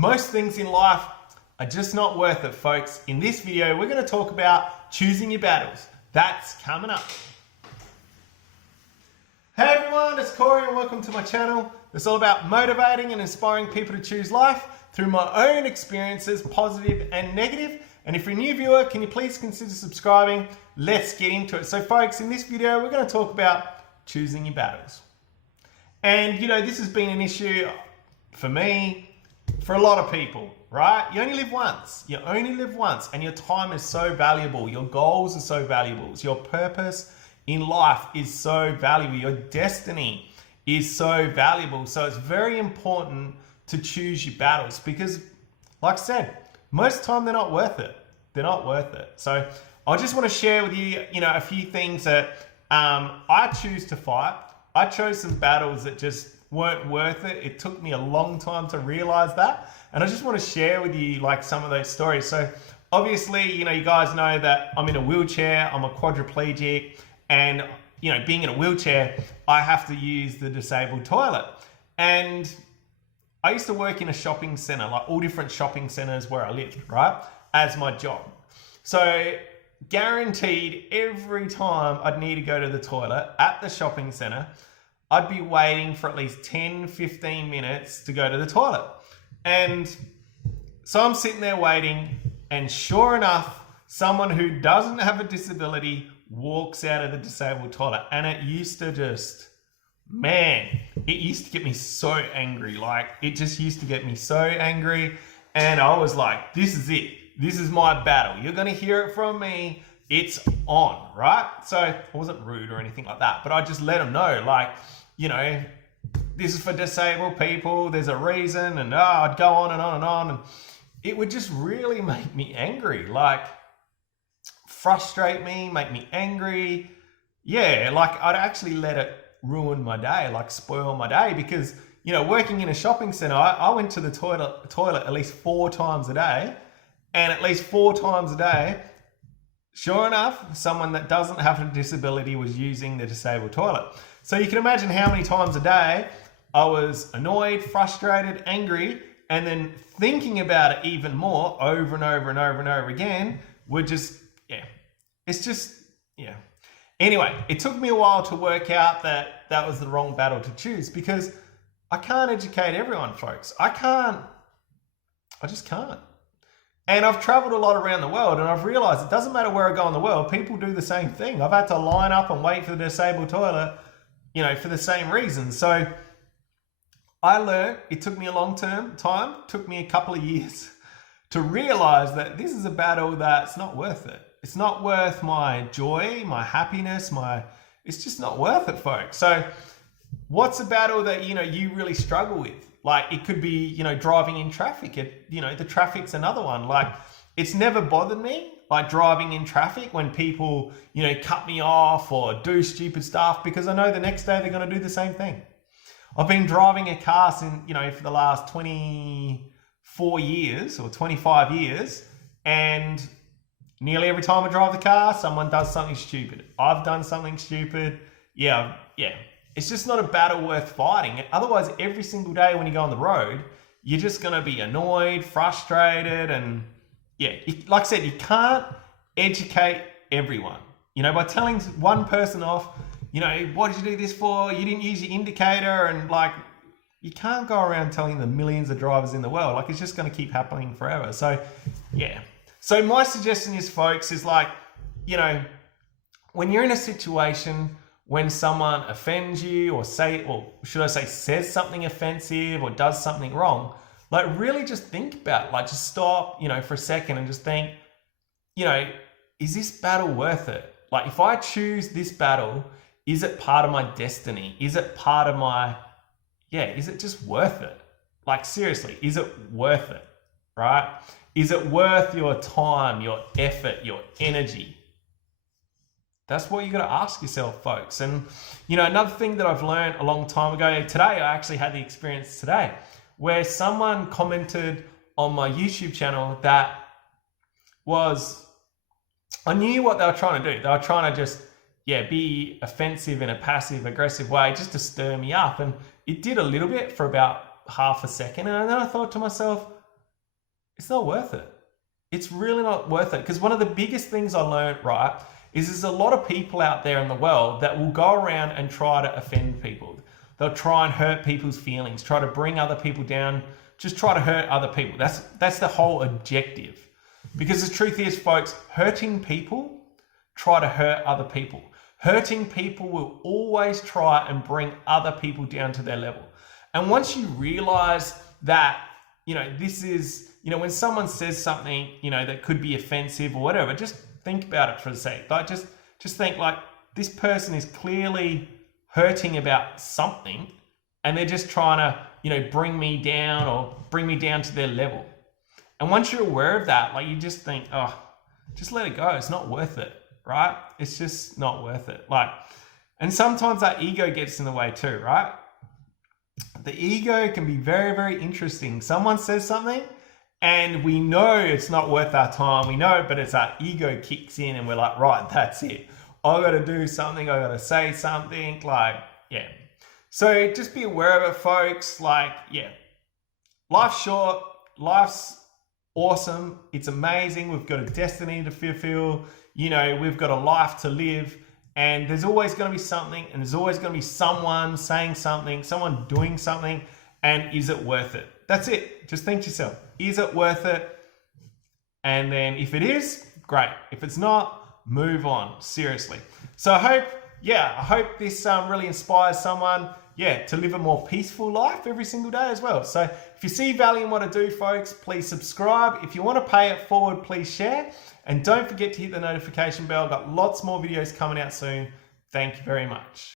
Most things in life are just not worth it, folks. In this video, we're going to talk about choosing your battles. That's coming up. Hey everyone, it's Cory and welcome to my channel. It's all about motivating and inspiring people to choose life through my own experiences, positive and negative. And if you're a new viewer, can you please consider subscribing? Let's get into it. So folks, in this video, we're going to talk about choosing your battles. And you know, this has been an issue for me, for a lot of people, right? You only live once. You only live once, and your time is so valuable. Your goals are so valuable. Your purpose in life is so valuable. Your destiny is so valuable. So it's very important to choose your battles because, like I said, most of the time they're not worth it. They're not worth it. So I just want to share with you, a few things that I choose to fight. I chose some battles that just weren't worth it. It took me a long time to realize that. And I just want to share with you like some of those stories. So obviously, you guys know that I'm in a wheelchair, I'm a quadriplegic, and being in a wheelchair, I have to use the disabled toilet. And I used to work in a shopping center, like all different shopping centers where I lived, right? As my job. So guaranteed every time I'd need to go to the toilet at the shopping center, I'd be waiting for at least 10, 15 minutes to go to the toilet. And so I'm sitting there waiting, and sure enough, someone who doesn't have a disability walks out of the disabled toilet. And it used to just, man, it used to get me so angry. Like, it just used to get me so angry. And I was like, this is it. This is my battle. You're going to hear it from me. It's on, right? So I wasn't rude or anything like that, but I just let them know, like, this is for disabled people. There's a reason. And I'd go on and on and on. And it would just really make me angry, like frustrate me, make me angry. Yeah, like I'd actually let it ruin my day, like spoil my day because, working in a shopping center, I went to the toilet at least 4 times a day. And at least 4 times a day, sure enough, someone that doesn't have a disability was using the disabled toilet. So you can imagine how many times a day I was annoyed, frustrated, angry, and then thinking about it even more over and over and over and over again would just, Anyway, it took me a while to work out that that was the wrong battle to choose because I can't educate everyone, folks. I just can't. And I've traveled a lot around the world and I've realized it doesn't matter where I go in the world, people do the same thing. I've had to line up and wait for the disabled toilet, for the same reason. So I learned, it took me a long time, took me a couple of years to realize that this is a battle that's not worth it. It's not worth my joy, my happiness, it's just not worth it, folks. So what's a battle that, you really struggle with? Like it could be, driving in traffic. The traffic's another one. Like it's never bothered me, like driving in traffic when people, cut me off or do stupid stuff because I know the next day they're going to do the same thing. I've been driving a car since, for the last 24 years or 25 years. And nearly every time I drive the car, someone does something stupid. I've done something stupid. Yeah. It's just not a battle worth fighting. Otherwise, every single day when you go on the road, you're just going to be annoyed, frustrated, and like I said, you can't educate everyone. By telling one person off, what did you do this for? You didn't use your indicator, and like, you can't go around telling the millions of drivers in the world. Like, it's just going to keep happening forever. So, yeah. So my suggestion is, folks, is like, when you're in a situation when someone offends you or says something offensive or does something wrong, like really just think about it. Like just stop, for a second and just think, is this battle worth it? Like if I choose this battle, is it part of my destiny? Is it part of my, is it just worth it? Like seriously, is it worth it, right? Is it worth your time, your effort, your energy? That's what you got to ask yourself, folks. And, another thing that I've learned a long time ago, today, I actually had the experience today where someone commented on my YouTube channel that was, I knew what they were trying to do. They were trying to just, be offensive in a passive aggressive way just to stir me up. And it did a little bit for about half a second. And then I thought to myself, it's not worth it. It's really not worth it. Because one of the biggest things I learned, right, is there's a lot of people out there in the world that will go around and try to offend people. They'll try and hurt people's feelings, try to bring other people down, just try to hurt other people. That's the whole objective. Because the truth is, folks, hurting people try to hurt other people. Hurting people will always try and bring other people down to their level. And once you realize that, this is, when someone says something, that could be offensive or whatever, just think about it for a sec. Like just think like this person is clearly hurting about something and they're just trying to, bring me down or bring me down to their level. And once you're aware of that, like you just think, oh, just let it go. It's not worth it, right? It's just not worth it. And sometimes our ego gets in the way too, right? The ego can be very, very interesting. Someone says something and we know it's not worth our time. We know, but it's our ego kicks in and we're like, right, that's it. I got to do something. I got to say something. So just be aware of it, folks. Life's short. Life's awesome. It's amazing. We've got a destiny to fulfill. We've got a life to live. And there's always going to be something, and there's always going to be someone saying something, someone doing something, and is it worth it? That's it. Just think to yourself, is it worth it? And then if it is, great. If it's not, move on, seriously. So I hope this really inspires someone, to live a more peaceful life every single day as well. So if you see value in what I do, folks, please subscribe. If you want to pay it forward, please share. And don't forget to hit the notification bell. I've got lots more videos coming out soon. Thank you very much.